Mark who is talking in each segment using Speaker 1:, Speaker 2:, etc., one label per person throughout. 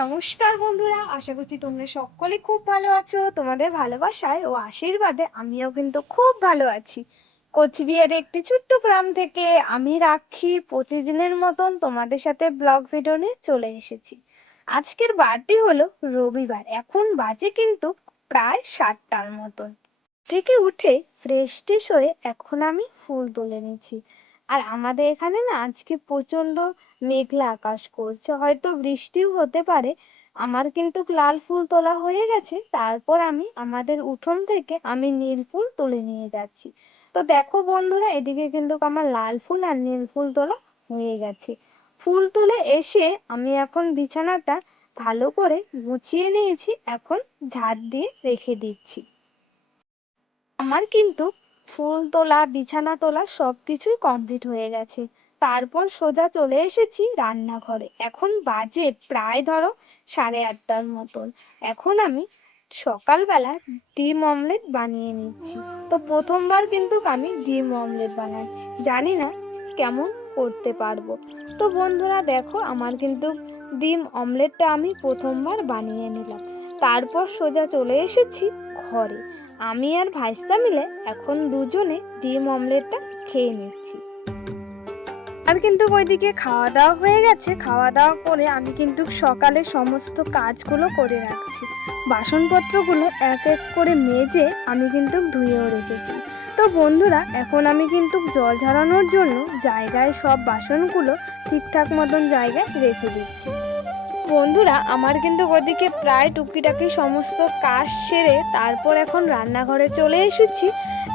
Speaker 1: নমস্কার বন্ধুরা, আশা করছি তোমরা সকলে খুব ভালো আছো। তোমাদের ভালোবাসায় ও আশীর্বাদে আমিও কিন্তু খুব ভালো আছি। কোচবিহারের একটি ছোট্ট গ্রাম থেকে আমি রাখি। প্রতিদিনের মতন তোমাদের সাথে ব্লগ ভিডিও নিয়ে চলে এসেছি। আজকের বারটি হলো রবিবার, এখন বাজে কিন্তু প্রায় সাতটার মতন। থেকে উঠে ফ্রেশ ট্রেশ হয়ে এখন আমি ফুল তুলে নিচ্ছি। আর আমাদের এখানে না আজকে প্রচণ্ড মেঘলা আকাশ করছে। হয়তো বৃষ্টিও হতে পারে। আমার কিন্তু লাল ফুল তোলা হয়ে গেছে। তারপর আমি আমাদের উঠোন থেকে আমি নীল ফুল তুলে নিয়ে যাচ্ছি। তো দেখো বন্ধুরা, এদিকে কিন্তু আমার লাল ফুল আর নীল ফুল তোলা হয়ে গেছে। ফুল তুলে এসে আমি এখন বিছানাটা ভালো করে গুছিয়ে নিয়েছি। এখন ঝাড় দিয়ে রেখে দিচ্ছি। আমার কিন্তু ফুল তোলা, বিছানা তোলা সবকিছুই কমপ্লিট হয়ে গেছে। তারপর সোজা চলে এসেছি রান্নাঘরে। এখন বাজে প্রায় ধরো সাড়ে আটটার মতন। এখন আমি সকালবেলা ডিম অমলেট বানিয়ে নিচ্ছি। তো প্রথমবার কিন্তু আমি ডিম অমলেট বানাচ্ছি। জানি না কেমন করতে পারব। তো বন্ধুরা দেখো, আমার কিন্তু ডিম অমলেটটা আমি প্রথমবার বানিয়ে নিলাম। তারপর সোজা চলে এসেছি ঘরে। আমি আর ভাইস্তা মিলে এখন দুজনে ডিম অমলেটটা খেয়ে নিচ্ছি। আর কিন্তু ওইদিকে খাওয়া দাওয়া হয়ে গেছে। খাওয়া দাওয়া করে আমি কিন্তু সকালে সমস্ত কাজগুলো করে রাখছি। বাসনপত্রগুলো এক এক করে মেজে আমি কিন্তু ধুয়েও রেখেছি। তো বন্ধুরা, এখন আমি কিন্তু জল ঝরানোর জন্য জায়গায় সব বাসনগুলো ঠিকঠাক মতন জায়গায় রেখে দিচ্ছি। বন্ধুরা, আমার কিন্তু ওদিকে প্রায় টুকিটাকি সমস্ত কাজ সেরে তারপর এখন রান্নাঘরে চলে এসেছি।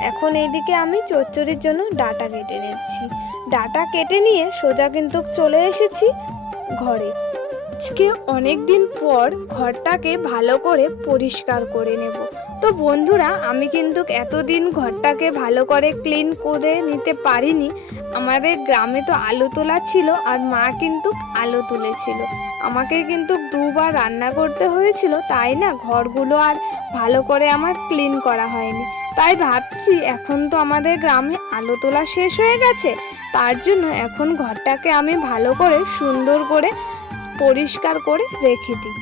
Speaker 1: এখন এইদিকে আমি চচ্চড়ির জন্য ডাটা কেটে নিচ্ছি। ডাটা কেটে নিয়ে সোজা কিন্তু চলে এসেছি ঘরে। আজকে অনেক দিন পর ঘরটাকে ভালো করে পরিষ্কার করে নেব। তো বন্ধুরা, আমি কিন্তু এতদিন ঘরটাকে ভালো করে ক্লিন করে নিতে পারিনি। আমাদের গ্রামে তো আলু তোলা ছিল আর মা কিন্তু আলু তুলেছিল। আমাকে কিন্তু দুবার রান্না করতে হয়েছিল, তাই না? ঘরগুলো আর ভালো করে আমার ক্লিন করা হয়নি। তাই ভাবছি এখন তো আমাদের গ্রামে আলো তোলা শেষ হয়ে গেছে। তার জন্য এখন ঘরটাকে আমি ভালো করে সুন্দর করে পরিষ্কার করে রেখে দিই।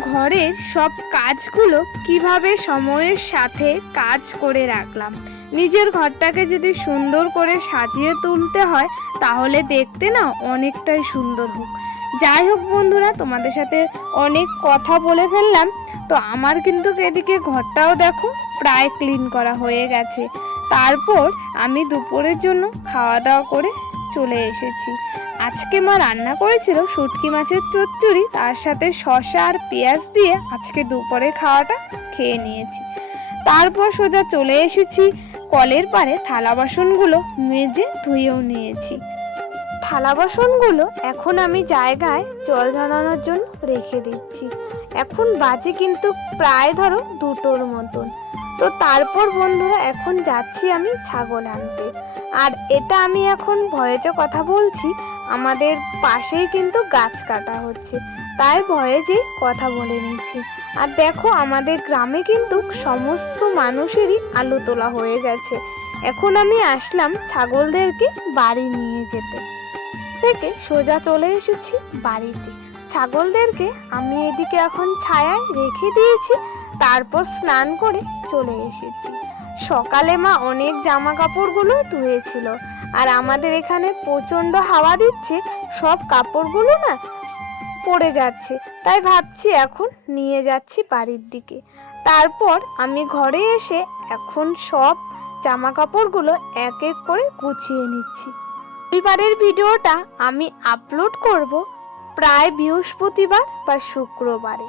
Speaker 1: ঘরের সব কাজগুলো কীভাবে সময়ের সাথে কাজ করে রাখলাম? নিজের ঘরটাকে যদি সুন্দর করে সাজিয়ে তুলতে হয়, তাহলে দেখতে না অনেকটাই সুন্দর হোক। যাই হোক বন্ধুরা, তোমাদের সাথে অনেক কথা বলে ফেললাম। তো আমার কিন্তু এদিকে ঘরটাও দেখো প্রায় ক্লিন করা হয়ে গেছে। তারপর আমি দুপুরের জন্য খাওয়া দাওয়া করে চলে এসেছি। আজকে মা রান্না করেছিল শুটকি মাছের চচ্চড়ি, তার সাথে শসা আর পেঁয়াজ দিয়ে আজকে দুপুরে খাওয়াটা খেয়ে নিয়েছি। তারপর সোজা চলে এসেছি কলের পারে থালা বাসনগুলো মেজে ধুয়েও নিয়েছি। থালা বাসনগুলো এখন আমি জায়গায় জল ঝরানোর জন্য রেখে দিচ্ছি। এখন বাজে কিন্তু প্রায় ধরো দুটোর মতন। তো তারপর বন্ধুরা এখন যাচ্ছি আমি ছাগল আনতে। আর এটা আমি এখন ভয়েজে কথা বলছি, আমাদের পাশেই কিন্তু গাছ কাটা হচ্ছে। তাই ভয়ে যে কথা বলে নিচ্ছি। আর দেখো আমাদের গ্রামে কিন্তু সমস্ত মানুষেরই আলু তোলা হয়ে গেছে। এখন আমি আসলাম ছাগলদেরকে বাড়ি নিয়ে যেতে। থেকে সোজা চলে এসেছি বাড়িতে। ছাগলদেরকে আমি এদিকে এখন ছায়ায় রেখে দিয়েছি, তারপর স্নান করে চলে এসেছি। সকালে মা অনেক জামা কাপড়গুলো ধুয়েছিল আর আমাদের এখানে প্রচণ্ড হাওয়া দিচ্ছে, সব কাপড়গুলো না পড়ে যাচ্ছে, তাই ভাবছি এখন নিয়ে যাচ্ছি বাড়ির দিকে। তারপর আমি ঘরে এসে এখন সব জামা কাপড়গুলো এক এক করে গুছিয়ে নিচ্ছি। রবিবারের ভিডিওটা আমি আপলোড করব প্রায় বৃহস্পতিবার বা শুক্রবারে।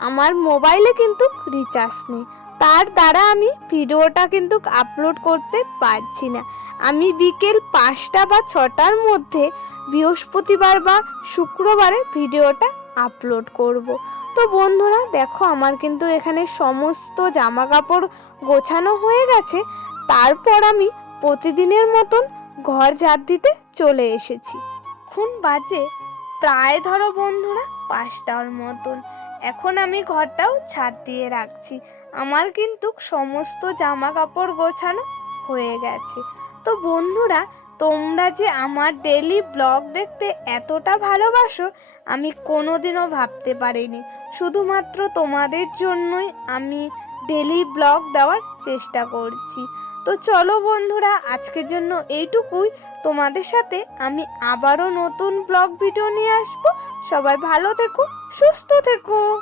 Speaker 1: আমার মোবাইলে কিন্তু রিচার্জ নেই। তার দ্বারা আমি ভিডিওটা কিন্তু আপলোড করতে পারছি না। আমি বিকেল পাঁচটা বা ছটার মধ্যে বৃহস্পতিবার বা শুক্রবারে ভিডিওটা আপলোড করব। তো বন্ধুরা, দেখো আমার কিন্তু এখানে সমস্ত জামা কাপড় গোছানো হয়ে গেছে। তারপর আমি প্রতিদিনের মতন ঘর ঝাড় দিতে চলে এসেছি। খুন বাজে প্রায় ধরো বন্ধুরা পাঁচটার মতন। এখন আমি ঘরটাও ছাড় দিয়ে রাখছি। আমার কিন্তু সমস্ত জামা কাপড় গোছানো হয়ে গেছে। তো বন্ধুরা, তোমরা যে আমার ডেলি ব্লগ দেখতে এতটা ভালোবাসো, আমি কোনোদিনও ভাবতে পারিনি। শুধুমাত্র তোমাদের জন্যই আমি ডেলি ব্লগ দেওয়ার চেষ্টা করছি। তো চলো বন্ধুরা, আজকের জন্য এইটুকুই। তোমাদের সাথে আমি আবারও নতুন ব্লগ ভিডিও নিয়ে আসব। সবাই ভালো থেকো, সুস্থ থেকো।